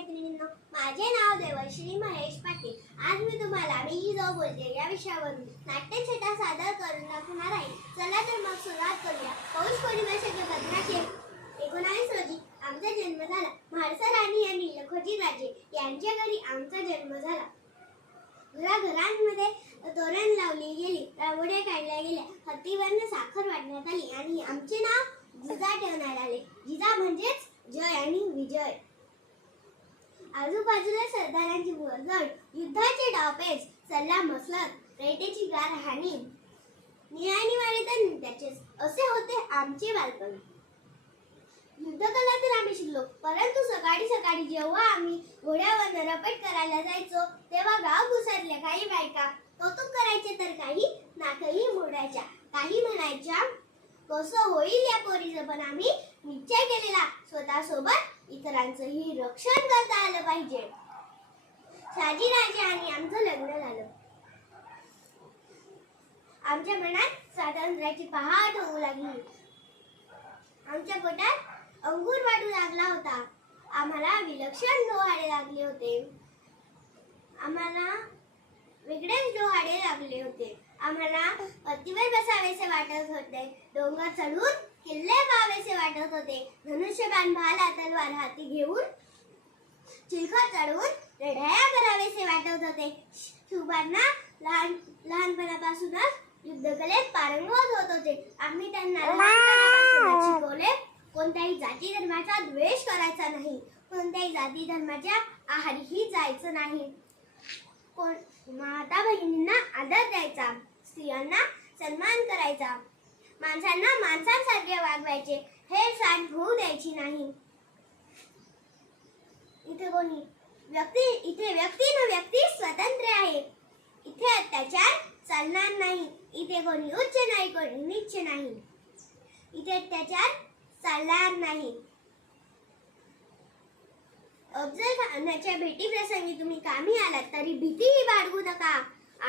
मैत्रिणींनो माझे नाव देवश्री महेश पाटील. आज मी तुम्हाला मी ही जाऊ बोलते. या विषयावरून नाट्यछटा सादर करून दाखवणार आहे. चला तर मग सुरुवात करूया. पौष पौर्णिमेसाठी बदनाचे एकोणावीस रोजी आमचा जन्म झाला. म्हाळसा राणी आणि लखोजी राजे यांच्या घरी आमचा जन्म झाला. घराघरांमध्ये तोरण लावली गेली. रांगोळ्या काढल्या गेल्या. हत्तीवरनं साखर वाटण्यात आली आणि आमचे नाव जिजा ठेवण्यात आले. जिजा म्हणजेच जय आणि विजय. आजूबाजूला सरदारांची वर्दळ युद्धाचे डावपेच सल्ला मसलत रेटेची गार हानी. निळाणी वाडे तर त्याचे असे होते आमचे बालपण. युद्धकला तर आम्ही शिकलो परंतु सकाळी सकाळी जेव्हा आम्ही घोड्यावर रपट करायला जायचो तेव्हा गाव घुसरल्या काही बायका कौतुक करायचे तर काही नाकही मोडायच्या काही म्हणायच्या कसं होईल या पोरीचं? पण आम्ही निश्चय केलेला स्वतःसोबत इतरांचंही रक्षण करता आलं पाहिजे. शहाजीराजे आणि आमचं लग्न झालं. आमच्या मनात स्वातंत्र्याची पहाट होऊ लागली. आमच्या पोटात अंगूर वाटू लागला होता. आम्हाला विलक्षण डोहाळे लागले होते. आम्हाला वेगळेच डोहाळे लागले होते. आम्हाला पतीवर बसावेसे वाटत होते. डोंगर चढून किल्ले पाहावेसे वाटत होते. धनुष्यबाण भाला तलवार हाती घेऊन चिलखत चढवून लढाया करावेसे वाटत होते. शिवबांना लहान लहानपणापासूनच युद्धकलेत पारंगत होत होते. आम्ही त्यांना शिकवले कोणत्याही जाती धर्माचा द्वेष करायचा नाही. कोणत्याही जाती धर्माच्या आहारीही जायचं नाही. कोण माता बहिणींना आदर द्यायचा स्त्रियांना सन्मान करायचा. माणसांना माणसांसारखे वागवायचे. हे सांड होऊ द्यायची नाही. इथे कोणी व्यक्ती इथे व्यक्ती न व्यक्ती स्वतंत्र आहे. इथे अत्याचार चालणार नाही. इथे कोणी उच्च नाही कोणी नीच नाही. इथे अत्याचार चालणार नाही. अफजल खानाच्या भेटी प्रसंगी तुम्ही कामी आलात तरी भीतीही बाळगू नका.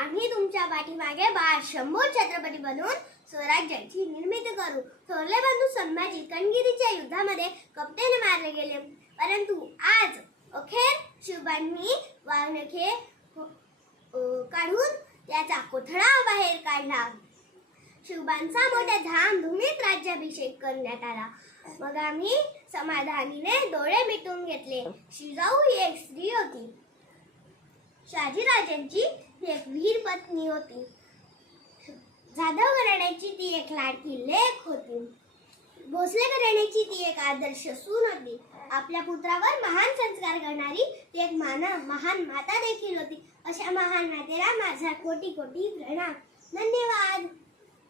आम्ही तुमच्या पाठीमागे बाळ शंभू छत्रपती बनून स्वराज्याची निर्मिती करू. थोरले बंधू संभाजी कणगिरीच्या युद्धामध्ये कपटेने मारले गेले. परंतु आज अखेर शिवबांनी वाघनखे हो, काढून त्याचा कोथळा बाहेर काढला. शिवबांचा मोठ्या धामधुमीत राज्याभिषेक करण्यात आला. मग आम्ही समाधानीने डोळे मिटून घेतले. शिजाऊ ही एक स्त्री होती. शहाजीराजांची एक वीर पत्नी होती. जाधव घराण्याची ती एक लाडकी लेख होती. भोसले घराण्याची ती एक आदर्श सून होती. आपल्या पुत्रावर महान संस्कार करणारी ती एक मान महान माता देखील होती. अशा महान मातेला माझा कोटी कोटी प्रणाम. धन्यवाद.